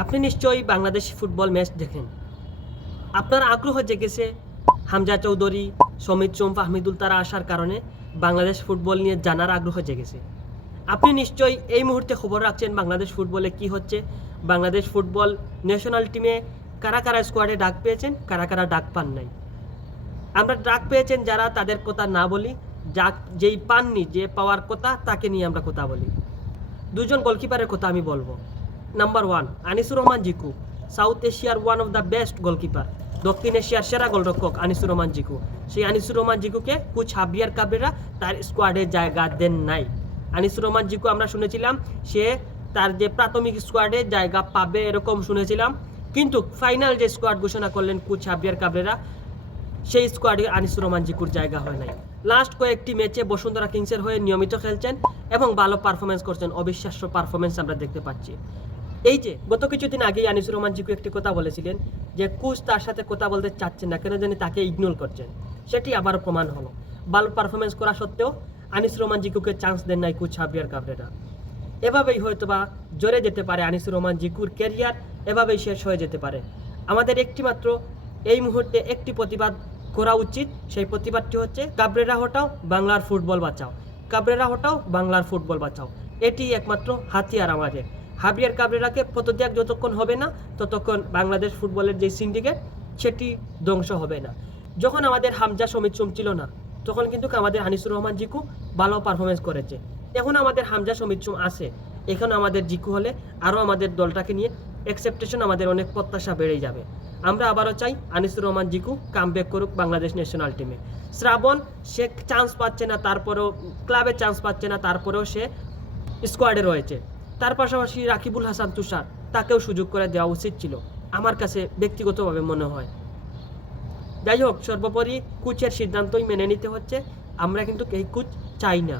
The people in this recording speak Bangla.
আপনি নিশ্চয়ই বাংলাদেশ ফুটবল ম্যাচ দেখেন। আপনার আগ্রহ জেগেছে হামজা চৌধুরী, সমিত সোম, ফাহমিদুল তারা আসার কারণে বাংলাদেশ ফুটবল নিয়ে জানার আগ্রহ জেগেছে। আপনি নিশ্চয়ই এই মুহূর্তে খবর রাখছেন বাংলাদেশ ফুটবলে কি হচ্ছে, বাংলাদেশ ফুটবল ন্যাশনাল টিমে কারা কারা স্কোয়াডে ডাক পেয়েছেন, কারা কারা ডাক পান নাই। আমরা ডাক পেয়েছেন যারা, তাদের কথা না বলি, যেই পাননি, যে পাওয়ার কথা তাকে নিয়ে আমরা কথা বলি। দুজন গোলকিপারের কথা আমি বলবো। নাম্বার 1 আনিসুর রহমান জিকু, সাউথ এশিয়ার one of the best goalkeeper, দক্ষিণ এশিয়ার সেরা গোলরক্ষক আনিসুর রহমান জিকু। সেই আনিসুর রহমান জিকুকে কোচ হাবিয়ার কাবরেরা তার স্কোয়াডে জায়গা দেন নাই। আনিসুর রহমান জিকু আমরা শুনেছিলাম সে তার যে প্রাথমিক স্কোয়াডে জায়গা পাবে এরকম শুনেছিলাম, কিন্তু ফাইনাল যে স্কোয়াড ঘোষণা করলেন কোচ হাবিয়ার কাবরেরা, সেই স্কোয়াডে আনিসুর রহমান জিকুর জায়গা হয় নাই। লাস্ট কয়েকটি ম্যাচে বসুন্ধরা কিংসের হয়ে নিয়মিত খেলছেন এবং ভালো পারফরমেন্স করছেন, অবিশ্বাস্য পারফরমেন্স আমরা দেখতে পাচ্ছি। এই যে গত কিছুদিন আগেই আনিসুর রহমান জিকু একটি কথা বলেছিলেন যে কোচ তার সাথে কথা বলতে চাচ্ছেন না, কেন জানি তাকে ইগনোর করছেন, সেটি আবারও প্রমাণ হলো। ভালো পারফরমেন্স করা সত্ত্বেও আনিসুর রহমান জিকুকে চান্স দেন নাই কোচ হাবিয়ার কাবরেরা। এভাবেই হয়তোবা জোরে যেতে পারে আনিসুর রহমান জিকুর ক্যারিয়ার, এভাবেই শেষ হয়ে যেতে পারে। আমাদের একটিমাত্র এই মুহূর্তে একটি প্রতিবাদ করা উচিত, সেই প্রতিবাদটি হচ্ছে কাবরেরা হটাও, বাংলার ফুটবল বাঁচাও। কাবরেরা হটাও, বাংলার ফুটবল বাঁচাও, এটি একমাত্র হাতিয়ার আমাদের। হাবিয়ার কাবরেরাকে পদত্যাগ যতক্ষণ হবে না, ততক্ষণ বাংলাদেশ ফুটবলের যে সিন্ডিকেট সেটি ধ্বংস হবে না। যখন আমাদের হামজা সমিত সোম ছিল না, তখন কিন্তু আমাদের আনিসুর রহমান জিকু ভালো পারফরমেন্স করেছে। এখন আমাদের হামজা সমিত সোম আছে, এখন আমাদের জিকু হলে আরও আমাদের দলটাকে নিয়ে এক্সেপ্টেশন, আমাদের অনেক প্রত্যাশা বেড়ে যাবে। আমরা আবারও চাই আনিসুর রহমান জিকু কামব্যাক করুক বাংলাদেশ ন্যাশনাল টিমে। শ্রাবণ, সে চান্স পাচ্ছে না, তারপরেও ক্লাবে চান্স পাচ্ছে না, তারপরেও সে স্কোয়াডে রয়েছে। তার পাশাপাশি রাকিবুল হাসান তুষার, তাকেও সুযোগ করে দেওয়া উচিত ছিল আমার কাছে ব্যক্তিগতভাবে মনে হয়। যাই হোক, সর্বোপরি কোচের সিদ্ধান্তই মেনে নিতে হচ্ছে। আমরা কিন্তু এই কোচ চাই না।